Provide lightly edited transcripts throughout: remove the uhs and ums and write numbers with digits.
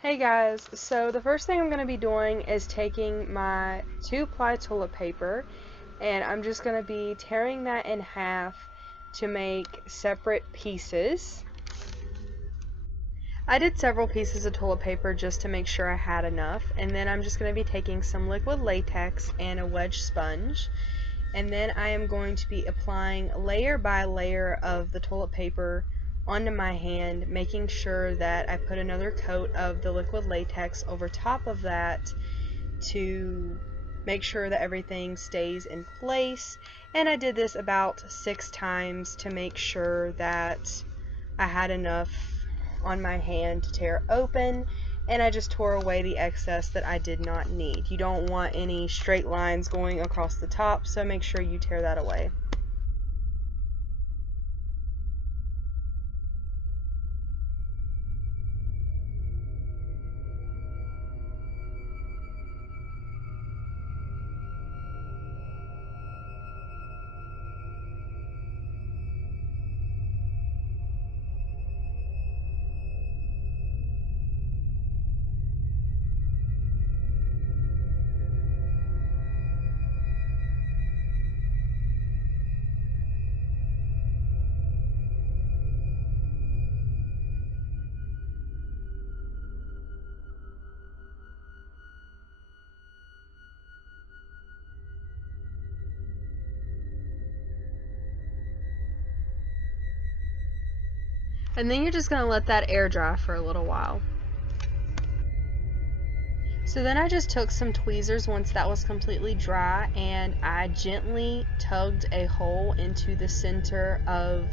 Hey guys, so the first thing I'm going to be doing is taking my 2-ply toilet paper and I'm just going to be tearing that in half to make separate pieces. I did several pieces of toilet paper just to make sure I had enough, and then I'm just going to be taking some liquid latex and a wedge sponge, and then I am going to be applying layer by layer of the toilet paper onto my hand, making sure that I put another coat of the liquid latex over top of that to make sure that everything stays in place. And I did this about 6 times to make sure that I had enough on my hand to tear open, and I just tore away the excess that I did not need. You don't want any straight lines going across the top, so make sure you tear that away. And then you're just going to let that air dry for a little while. So then I just took some tweezers once that was completely dry, and I gently tugged a hole into the center of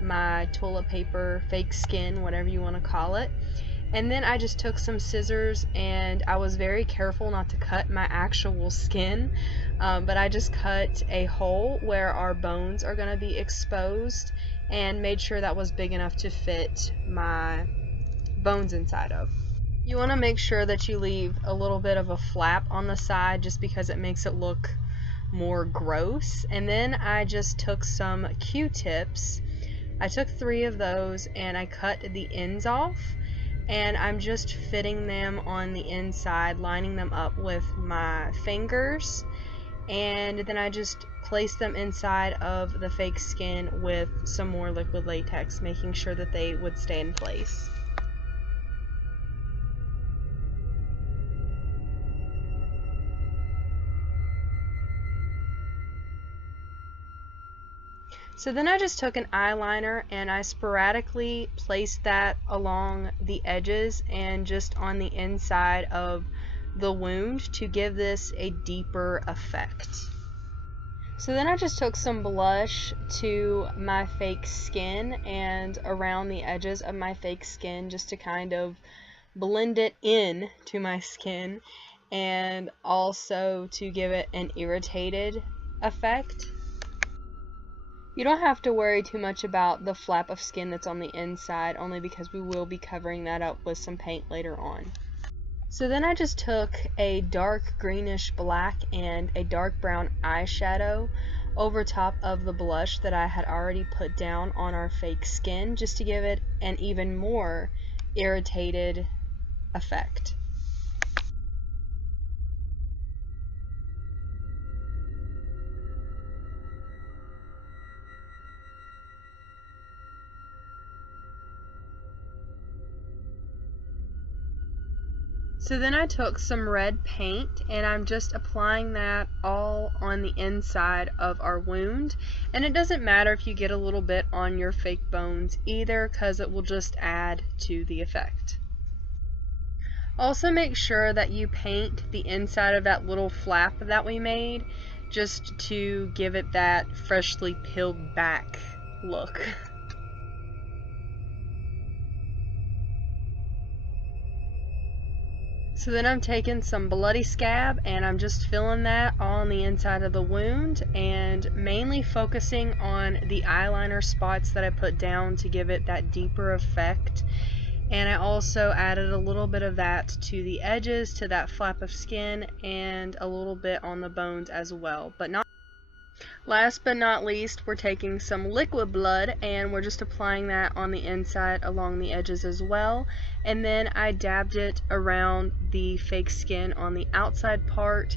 my toilet paper, fake skin, whatever you want to call it. And then I just took some scissors, and I was very careful not to cut my actual skin, but I just cut a hole where our bones are going to be exposed and made sure that was big enough to fit my bones inside of. You want to make sure that you leave a little bit of a flap on the side just because it makes it look more gross. And then I just took some Q-tips. I took 3 of those and I cut the ends off, and I'm just fitting them on the inside, lining them up with my fingers, and then I just placed them inside of the fake skin with some more liquid latex, making sure that they would stay in place. So then I just took an eyeliner and I sporadically placed that along the edges and just on the inside of the wound to give this a deeper effect. So then I just took some blush to my fake skin and around the edges of my fake skin just to kind of blend it in to my skin, and also to give it an irritated effect. You don't have to worry too much about the flap of skin that's on the inside, only because we will be covering that up with some paint later on. So then I just took a dark greenish black and a dark brown eyeshadow over top of the blush that I had already put down on our fake skin, just to give it an even more irritated effect. So then I took some red paint and I'm just applying that all on the inside of our wound. And it doesn't matter if you get a little bit on your fake bones either, because it will just add to the effect. Also make sure that you paint the inside of that little flap that we made, just to give it that freshly peeled back look. So then I'm taking some bloody scab and I'm just filling that all on the inside of the wound, and mainly focusing on the eyeliner spots that I put down to give it that deeper effect. And I also added a little bit of that to the edges, to that flap of skin, and a little bit on the bones as well. Last but not least, we're taking some liquid blood and we're just applying that on the inside along the edges as well. And then I dabbed it around the fake skin on the outside part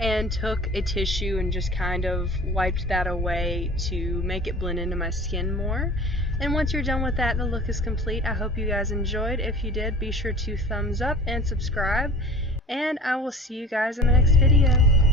and took a tissue and just kind of wiped that away to make it blend into my skin more. And once you're done with that, the look is complete. I hope you guys enjoyed. If you did, be sure to thumbs up and subscribe. And I will see you guys in the next video.